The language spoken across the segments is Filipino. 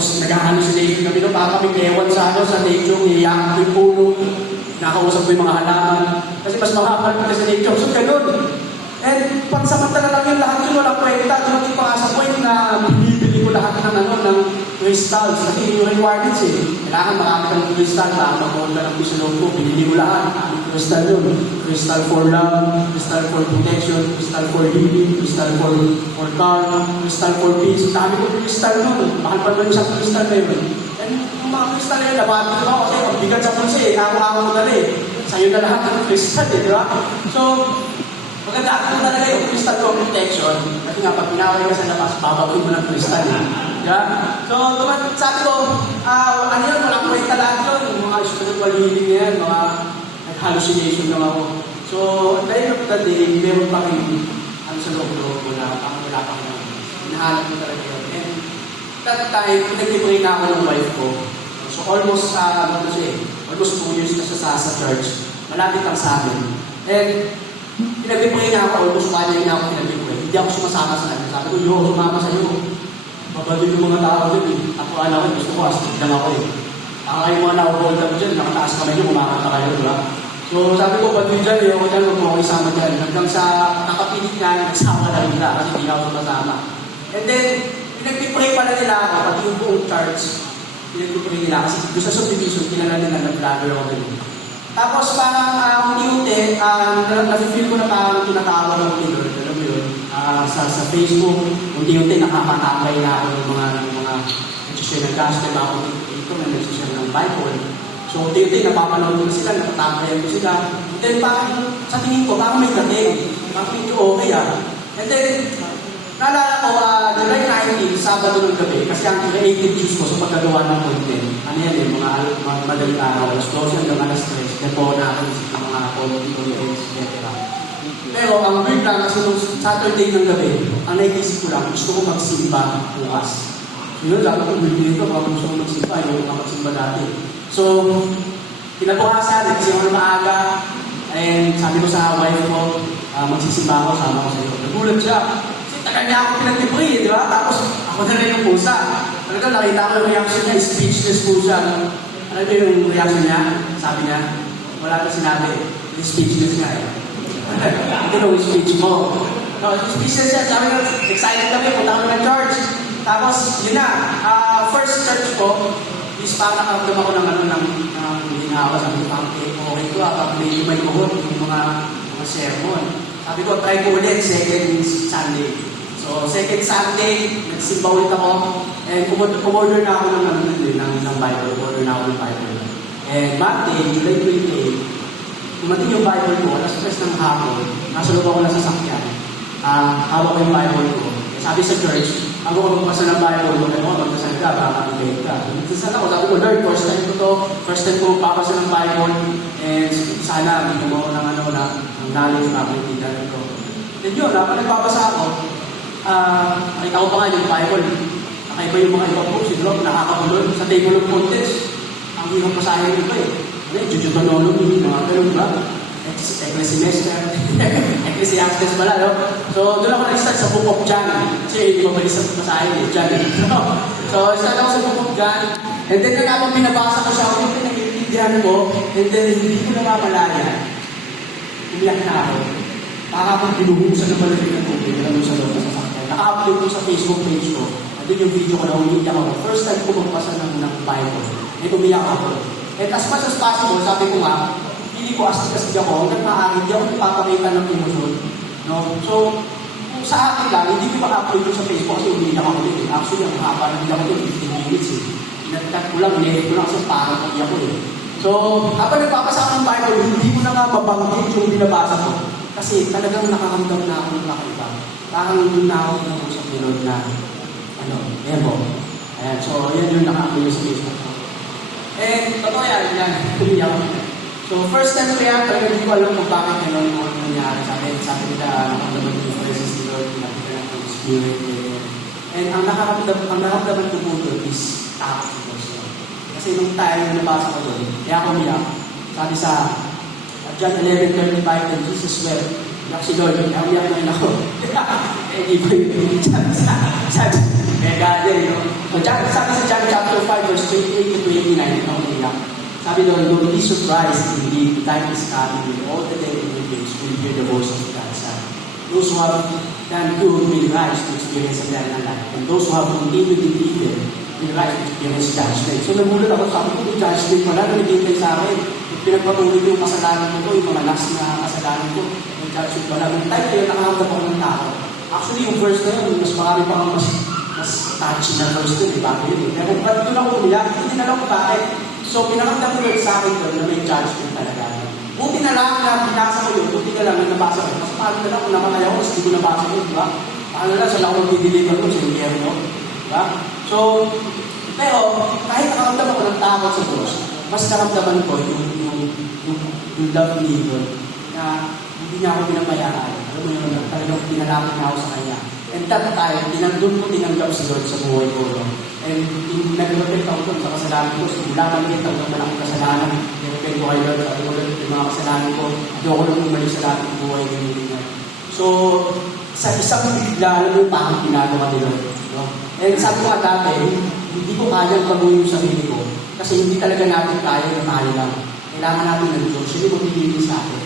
Tapos nag-hallucination kami doon, para kami ewan sa nature, iiyak ko yung puno, nakausap ko yung mga halaman. Kasi mas mahapal ko sa nature, so ganun. And pansamantala lang yung lahat yun, walang kwenta. Dumating pa nga sa point na binibili ko lahat ng crystals. Kasi yung requirements kailangan marami ka ng crystal, baka mag-hold ka ng pisilog ko, binili ko lahat. Crystal yun. Crystal for love, crystal for protection, crystal for healing, crystal for calm, crystal for peace. Sabi ko, crystal nun. Mahal pa naman isang crystal na yun. And yung mga crystal na yun, nabati ko ako kasi pagbigat sa pulsa ako mo na rin. Sa'yo na lahat ng crystal di ba? So, maganda ako talaga yung crystal for protection. Kasi nga, pag pinaway ka sa labas, babagin mo ng crystal Yeah? So, sabi ko, ano yun, walang kwenta lahat yun. Yung mga spiritual healing na yan, mga hallucination lang ako. So, at the end of the day, meron pa rin sa loob-loob ko na wala pa rin. Hinahanap ko talaga yun. And that time, pinag-pray na ako ng wife ko. So, almost 2 years na siya sa church. Malapit lang sa amin. And pinag-pray na ako, almost 1 year na ako pinag-pray. Hindi ako sumasama sa kanya. Sabi ko, sumama sa iyo. Babalik yung mga tao din Ako alam ko, gusto ko, astig lang ako kayo mga na-hold up dyan, nakataas kamay nyo, kumakanta kayo, di ba? So sabi ko, ba't yun dyan, huwag dyan, huwag mo ako isama dyan. Hanggang sa nakapilit nga, nagsama na nila, kasi hindi ako sumasama. And then, pinag-pray pala nila ako, pati yung buong church, pinag-pray nila, kasi doon sa subdivision, kilala nila, nag-vlogger ako din. Tapos parang unti-unti, nafe-feel ko na parang tinatawag ng Lord, alam mo yun, sa Facebook, unti-unti nakakatambay na ako ng mga nagsishare ng gospel, ako dito, may nagsishare ng Bible. So unti-unti napapanood ko sila, nakatambayan ko sila. And then parang, sa tingin ko, parang may dating, parang medyo okay And then, naalala ko, July 19, Sabado ng gabi, kasi ang creative juice ko sa pagkagawa ng content, ano yan mga madaling araw, alas 12 hanggang alas 3, depo na ako sa mga content, etc. Pero ang weird lang, kasi nung Saturday ng gabi, ang naisip ko lang, gusto ko magsimba bukas. Yun lang, kung weird dito, baka gusto ko magsimba, yung magsimba dati. So, kinabukasan, kasi ako na maaga, and sabi ko sa wife ko, magsisimba ako, sama ko sa iyo. Nagulat siya. Tagal niya ako pinag-pray, di ba? Tapos ako na rin yung pusa. Talaga nakita ko yung reaction niya, speechless po siya. Ano ba yung reaction niya? Sabi niya, wala na sinabi. Yung speechless niya Ito yung speech mo. No, speechless siya. Sabi niya, excited kami, punta kami ng church. Tapos, yun na. First church ko, is parang nakaramdam ako ng hinawa. Sabi ko, okay ko pag may kuhot yung mga sermon. Sabi ko, try ko ulit, second Sunday. So, second Sunday, nagsimba ulit ako, and umorder na ako ng Bible. Umorder na ako ng Bible. And Monday, July 28, dumating yung Bible ko, alas 3 ng hapon, nasa loob ako ng sasakyan. Hawak ko yung Bible ko. Sabi sa church, ako magbasa ng Bible ko, magbasa ka, baka mag-ibig ka. Nagsasan ako, sabi ko, Lord, first time ko magpapasa ng Bible, and sana, bigyan mo ako ng knowledge na pinitigan ko. Then yun, kapag nagbabasa ako, nakita ko pa nga yung Bible. Nakaiba yung mga ibang books, siguro nakakabulod. Sa table of contents, ang hirap masahin yung iba Deuteronomy, mga ganun ba? Ecclesiastes pala, no? So, doon ako nag-start sa Book of John. Kasi hindi ko pwede sa masahin John. So, start ako sa Book of John. And then, habang binabasa ko siya, yung pinag-iintindihan ko, and then, hindi ko namamalaya. Umiyak na ako. Parang binuhusan ng malamig ng tubig na doon sa loob na sasakyan. Naka-upload ko sa Facebook page ko. At yung video ko na umiyak ako. First time ko magbasa ng Bible. And umiyak ako. And as much as possible, sabi ko nga, hindi ko astig ako. Hanggang maaari, hindi ako ipapakita ng emosyon. No? So, kung sa akin lang, hindi ko ma-upload ko sa Facebook kasi umiyak ako din. Actually, ang haba na hindi ako din 15 minutes Inatikat ko lang, nilit ko lang kasi parang umiyak ko So, habang nagpapasa ako ng Bible, hindi ko na nga mabanggit yung binabasa ko. Kasi talagang nakaramdam na ako ng kakaiba. Parang doon na ako nag-usap ni Lord na, Evo. Ayan, so yan yung naka-upload sa Facebook ko. Totoo yan. So, first time ko yan, talaga hindi ko alam kung bakit gano'n mo nangyari sa akin. Sabi nila, nakaramdaman ko yung presence ni Lord, nakita na yung spirit. And ang nakaramdaman ko po doon is tapo. Kasi nung tayo na nabasa ko doon, kaya ako umiyak. Sabi sa John 11:35, and Jesus wept. Iyak si Lord, kaya umiyak na rin ako. Iba yung sabi sa Mega din, no? So, sabi sa John 5, verse 28 to 29, ito ang iyak. Sabi doon, don't be surprised indeed, the time is coming when all the dead in the graves will hear the voice of God's Son. Those who have done good will rise to experience eternal life. And those who have continued in evil will rise to experience judgment. So nagulat ako, sabi ko, judgment pala, namitintay sa akin. Pinagpatuloy ko yung kasalanan ko, yung mga last na kasalanan ko, yung judgment pala. Nung time na yun, nakakamda ko ng tao. Actually, yung verse na yun, mas marami pa mas touchy na verse doon, bago yun. Pero doon ako umiyak, hindi na lang ko bakit. So, pinakanta ko yun sa akin doon na may judgment talaga. Buti na lang na binasa ko yun, buti na lang na nabasa ko. Mas paano na lang kung namatay ako, kasi hindi ko nabasa ko, di ba? Paano na lang, sila ako magdideliver ko sa impyerno, di ba? So, pero, kahit nakaramdam ako ng takot sa Diyos, mas naramdaman ko yung love ni God na hindi niya ako pinabayaan. Alam mo yun, talagang pinalapit na ako sa Kanya. And that time, doon ko tinanggap si Lord sa buhay ko. No? And nag-repent ako doon sa kasalanan ko. So, wala kang kita ng malaking kasalanan. Nag-repent ko kay Lord. Sabi ko, yung mga kasalanan ko, hindi ako lang umalik sa lahat ng buhay ko. So, sa isang bigla, alam mo, bakit ginagawa ni Lord. No? And sabi ko nga dati, hindi ko kayang baguhin yung sarili ko. Kasi hindi talaga natin kaya na tayo lang. Kailangan natin ng Diyos. Hindi mo pinili sa atin.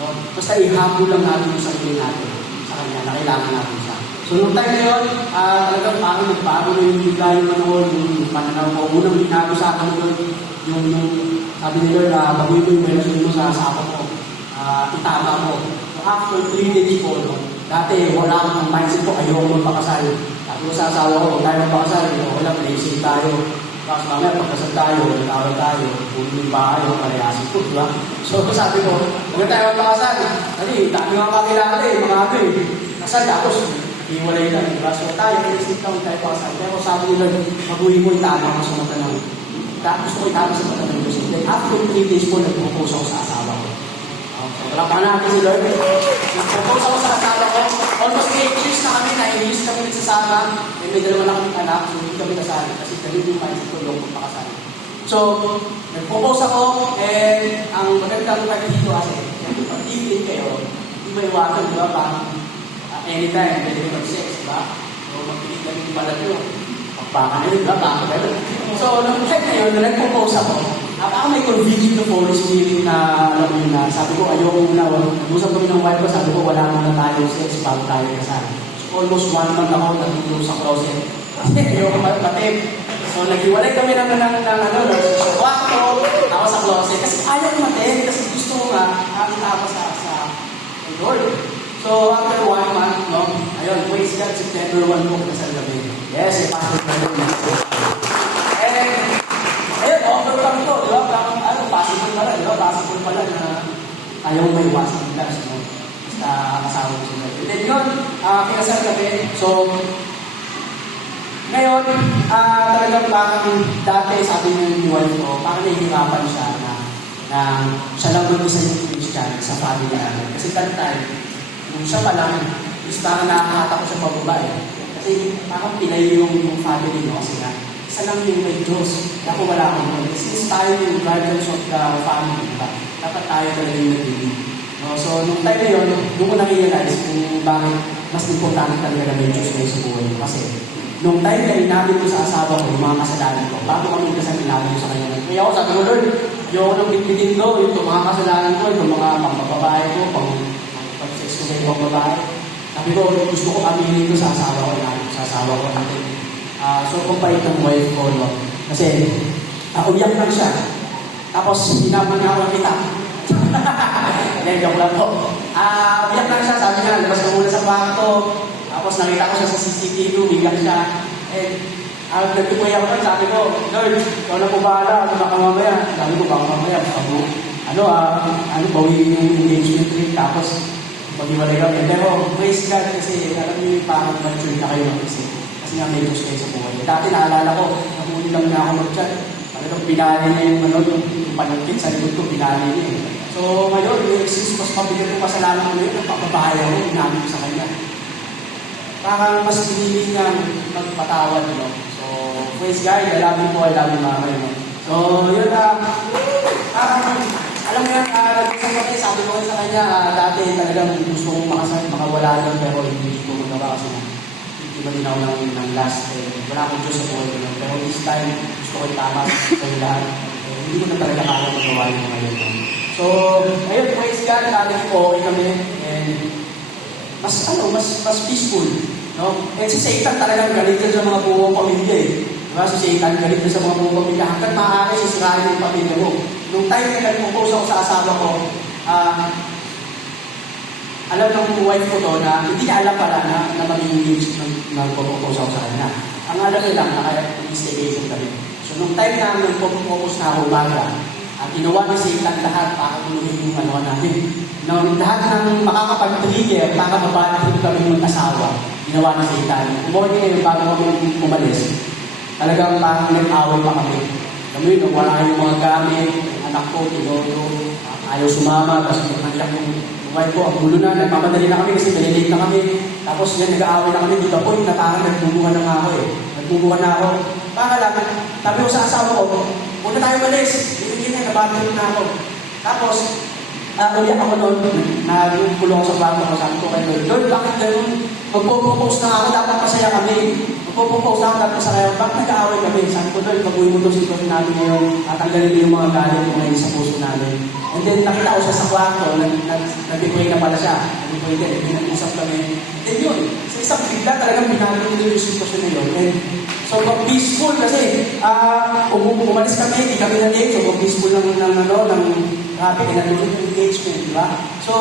No? Basta ihabol lang natin yung sarili natin sa Kanya na kailangan natin siya. So, nung time na yun, talagang parang nagbago na yung bigla yung manuhol, yung pananaw ko. Unang binago sa akin yun, yung sabi ni Lord, baguhin mo yung relasyon mo sa asawa ko. Itama mo. So, after 3 days po, no, dati wala akong mindset ko, ayoko magpakasal. Sabi ko sa asawa ko, huwag tayo magpakasal. Wala, blessing tayo. Tapos mamaya, pagkasal tayo, nagkawal tayo, puno yung bahay, palayasin ko, di ba? So, sabi ko, huwag tayo magpakasal. Kasi, dami nga kakilala mga ano kasal, tapos, iwalay lang, di ba? So, tayo, tayo pakasal. Pero sabi nila, mabuhin mo, itama ko sa mata ng, gusto ko itama sa mata ng Diyos. Then, after 3 days po, nag-propose ako sa asawa ko. So, wala pa natin si Lord. Nag-propose ako sa asawa ko. Almost 8 years na kami, 9 years kami nagsasama. May dalawa na kami anak, so hindi kami kasali. Kasi kami yung mindset ko, yung pakasali. So, nag-propose ako, and ang magandang part dito kasi, pag-ibig kayo, hindi ba iwasan, di ba? Parang, anytime, pwede kayo mag-sex, di ba? So, magpilit kami yung pala nyo. Pagpaka na yun, di ba? Baka kayo. So, nung time na yun, nag-propose ako. Ako may conviction to Holy Spirit na, alam mo yun na, sabi ko, ayoko muna, nag-usap kami ng wife ko, sabi ko, wala muna tayo sex bago tayo kasal. So, almost 1 month ako, nagtutulong sa closet. Kasi ayoko matip. So, naghiwalay kami ng sa kwarto, ako sa closet. Kasi ayaw matip, kasi gusto ko nga, aking ako sa Lord. So, after 1 month, no, ayun, praise God, September 1 po, kasal kami. Yes, yung pastor na yun. And, ayun, overcome ko, di ba? Possible pala, di ba? Possible pala na ayaw may iwasan nila. So, basta kasama ko sila. And then yun, kinasal kami. So, ngayon, talagang parang dati sabi ng wife ko, parang nahihirapan siya na siya lang doon isa yung Christian sa family namin. Kasi that time, nung siya pa lang, is parang nakakata ko sa pababae. Kasi parang pinay yung family mo kasi nga, isa lang yung may Diyos. Ako wala akong mga. Since tayo yung guardians of the family, diba? Dapat tayo talaga yung nag-ibig. No? So, nung time na yun, doon ko na-realize kung bakit mas importante talaga na may Diyos kayo sa buhay. Kasi, nung time na inamin ko sa asawa ko yung mga kasalanan ko, bago kami kasal inamin ko sa kanya. Kaya ako sabi ko, Lord, ayoko nang bitbitin ko, yung mga kasalanan ko, yung mga pangbababae ko, pag-sex ko sa ibang babae. Sabi ko, gusto ko aminin ko sa asawa ko, sa asawa ko natin. So, kumpait ng wife ko, no? Kasi, umiyak lang siya. Tapos, hinaman niya ako kita. Hindi, joke lang po. Umiyak lang siya, sabi niya, labas ka muna sa kwarto. Tapos, nakita ko siya sa CCTV, umiyak siya. And, nagtupoy ako, sabi ko, Lord, ikaw na po bahala, ano baka mamaya? Sabi ko, baka mamaya, bawiin yung engagement ring, tapos, pag-iwalay kami. Pero, praise God, kasi, alam niyo yung parang mature na kayo mag-isip. Kasi nga may Diyos kayo sa buhay. Dati naalala ko, nakunin lang na ako mag-chat. Talagang pinali niya yung panagkit sa likod ko, pinali niya. So ngayon, since mas mabigat yung kasalanan ko ngayon, nagpapabahay ako, inamin ko sa kanya. Parang mas pinili niya magpatawad, no? So, praise God, I love you po, I love you mama. No? So, yun alam mo yan, nag-usap kami, sabi ko sa kanya, dati talagang gusto kong makawala lang, pero hindi ko magawa kasi hindi ba din ako ng last, wala akong Diyos sa buhay ko. Pero Pero this time, gusto ko itama sa lahat. Hindi ko na talaga kaya magawa yung mga yun. So, ayun, praise God, natin po, okay kami. And mas peaceful. No? Eh si Satan talagang galit din sa mga buong pamilya eh. Diba? Si Satan galit din sa mga buong pamilya. Hanggang maaari sisirain yung pamilya mo. Nung time na nag-propose ako sa asawa ko, alam ng wife ko to na hindi niya alam pala na mag-engage nag-propose ako sa kanya. Ang alam niya lang, naka-instigation kami. So nung time na nag-propose na ako baga, ginawa ni Satan lahat para tuluhin yung ano namin. Lahat ng makakapag-trigger para mabatiin kami mag-asawa, ginawa ni Satan. Umuwi ngayon bago kami umalis, talagang parang nag-away pa kami. Kami yun, wala yung mga gamit, anak ko, tinodo, ayaw sumama, tapos nagmanyak yung wife ko, ang gulo na, nagmamadali na kami kasi nalilate na kami. Tapos yan, nag-aaway na kami, dito po, na parang nagbubuhan na nga ako eh. Nagbubuhan na ako. Para lang, sabi ko sa asawa ko, huwag na tayo malis. Hindi nabatid na ako. Tapos, ulit ako noon, nagpulong ako sa kwarto ko, sabi ko kay Lord, bakit gano'n? Magpo-propose na ako, dapat masaya kami. Magpo-propose na ako, dapat masaya kami. Bakit nag-aaway kami? Sabi ko, Lord, baguhin mo itong sitwasyon natin ngayon, tatanggalin mo yung mga galit mo ngayon sa puso namin. And then, nakita ko siya sa kwarto, nag-pray na pala siya. Nag-pray din, nag-usap kami. And yun, sa isang bigla talagang binago nyo yung sitwasyon na yun. And so, peaceful kasi, umalis kami, hindi kami na-late. So, peaceful ng happy, kinatuloy yung engagement, di ba? So,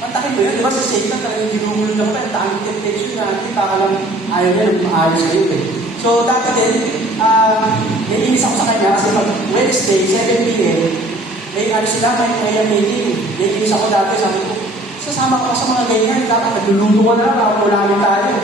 pantakin mo yun, di ba? Sa Satan talagang ginugulo na kami, ang daming temptation natin, para lang ayaw niya nung maayos kayo eh. So, dati din, naiinis ako sa kanya kasi pag Wednesday, 7 p.m., may meeting. Naiinis ako dati, sabi ko, sasama ko sa mga ganyan, dapat nagluluto ko na lang, para wala tayo.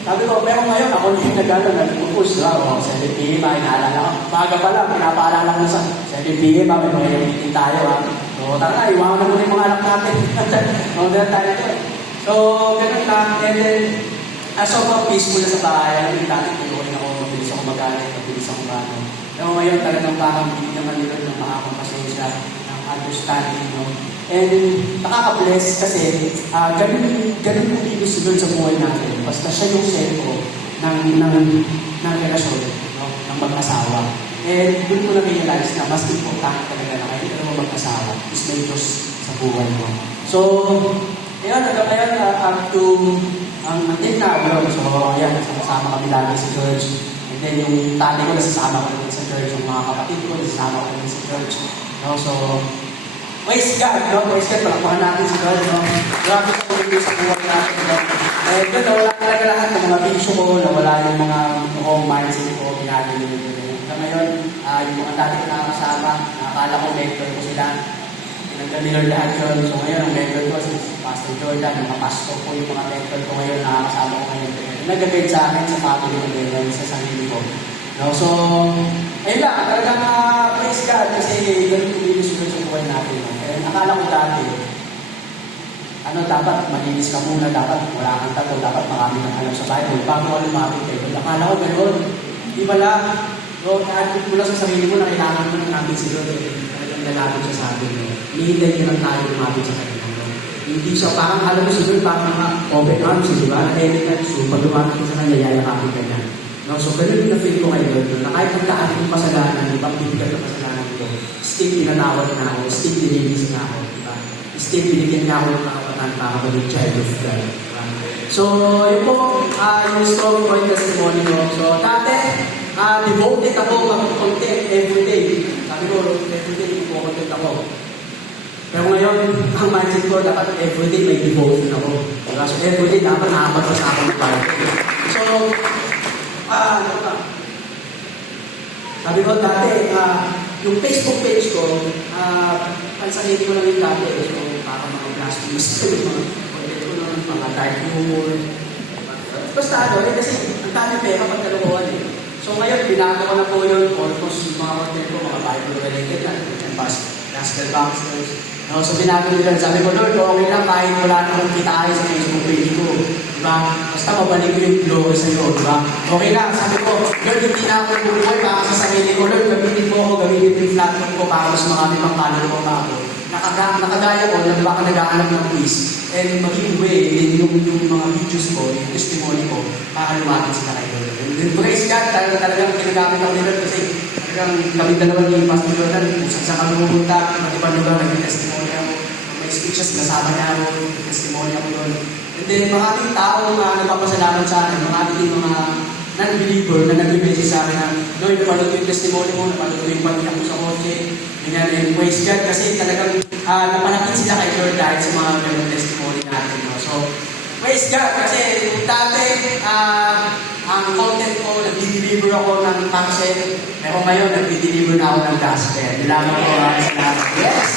Sabi ko, pero ngayon, ako yung nag-push lang. 7 p.m. inaalala ko. Baga pa lang, pinapaalala ko sa 7 p.m. May meeting tayo. So, tara, iwanan na muna yung mga anak natin. Order tayo doon. So, ganun lang. And then, sobrang peaceful na sa bahay. Alam yung dati, tuloy ako, mabilis ako magalit, mabilis ako gano'n. Pero ngayon, talagang parang hindi naman nila ng makakapasensya, ng understanding, no? And nakaka-bless kasi ganun mo kilos doon sa buhay natin. Basta siya yung sentro ng relasyon, no? Ng mag-asawa. And doon ko na-realize na mas importante talaga na kayo mo mag-asawa is may Diyos sa buhay mo. So, ayan, hanggang ngayon, up to until now, so ayan, kasama kami lagi sa church. And then yung tatay ko nasasama ko rin sa church, yung mga kapatid ko nasasama ko rin sa church. No? So, praise God, no? Praise God, palakpakan natin si God, no? Grabe sa pagkakas sa buhay natin, no? Eh, yun, nawala talaga lahat ng mga bisyo ko, nawala yung mga wrong mindset ko, ginagawa yun. Ngayon, yung mga dati ko nakakasama, nakakala ko mentor ko sila. Tinanggal nila lahat yun. So ngayon, ang mentor ko si Pastor Jordan, mga pastor ko, yung mga mentor ko ngayon, nakakasama ko ngayon. Nag-guide sa akin sa family ko ngayon, sa sarili ko. No? So, ayun lang, talagang praise God kasi ganun kumilos sa buhay natin. No? Eh, akala ko dati, dapat malinis ka muna, dapat wala kang tato, dapat marami kang alam sa Bible, bago ka lumapit kayo. Akala ko gano'n. Di pala, so, kahit mo lang sa sarili mo na kailangan mo ng natin si Lord, talagang lalapit siya sa atin. Nihintay niya lang tayo lumapit sa kanya. Hindi siya, parang alam mo si Lord, parang mga open arms, di ba? Nahimik na, so pag lumapit ka sa kanya, yayakapin ka niya. No? So, ganun yung na-feel ko kay Lord, na kahit magkaan yung kasalanan, ibang bibigyan ng kasalanan ko, still pinatawad na ako, still nililis na ako, di ba? Still binigyan niya ako ng kakapatan para maging child of God. Diba? So, yun po, yung story ko, yung testimony ko. So, dati, devoted ako mag-content everyday. Sabi ko, everyday mag-content ako. Pero ngayon, ang mindset ko, dapat everyday may devotion ako. Diba? So, everyday dapat nakapagpasa ako ng Bible. So, sabi ko dati, yung Facebook page ko, pansahin ko lang yung dati. So, para mga blasphemous, yung mga content ko nun, mga dark humor. Basta kasi ang dami pera pag kalokohan eh. So ngayon, binago ko na po yun, almost yung mga content ko, mga Bible-related na, yung gospel boxers. No, so binago nila, sabi ko, Lord, okay lang kahit wala na akong kitain sa Facebook page ko. Diba? Basta mabalik ko yung glory sa iyo, diba? Okay lang, sabi ko, Lord, hindi na ako buhay para sa sarili ko. Lord, gamitin mo ako, gamitin mo yung platform ko para mas marami pang follower ko pa ako. Nakagaya ko, na diba ka nag-aanap ng peace. and maging way din yung mga videos ko, yung testimony ko, para lumapit sila kay Lord. And praise God, talagang ginagamit ako ni Lord kasi talagang kami dalawa ni Pastor Jordan, kung saan kami pupunta, iba't ibang lugar, nag-testimony ako. May speeches, nasama niya ako, testimony ako doon. And then, maraming tao na nagpapasalamat sa akin, maraming mga non-believer na nag-message sa akin na, Lord, napanood ko yung testimony mo, napanood ko yung pag-iyak ko sa kotse, ganyan, and praise God, kasi talagang napalapit sila kay Lord dahil sa mga ganong testimony natin. No? So, praise God, kasi dati, ang content ko, nag-deliver ako ng packset, pero ngayon, nag-deliver na ako ng gospel. Nilaman ko sa lahat. Yes!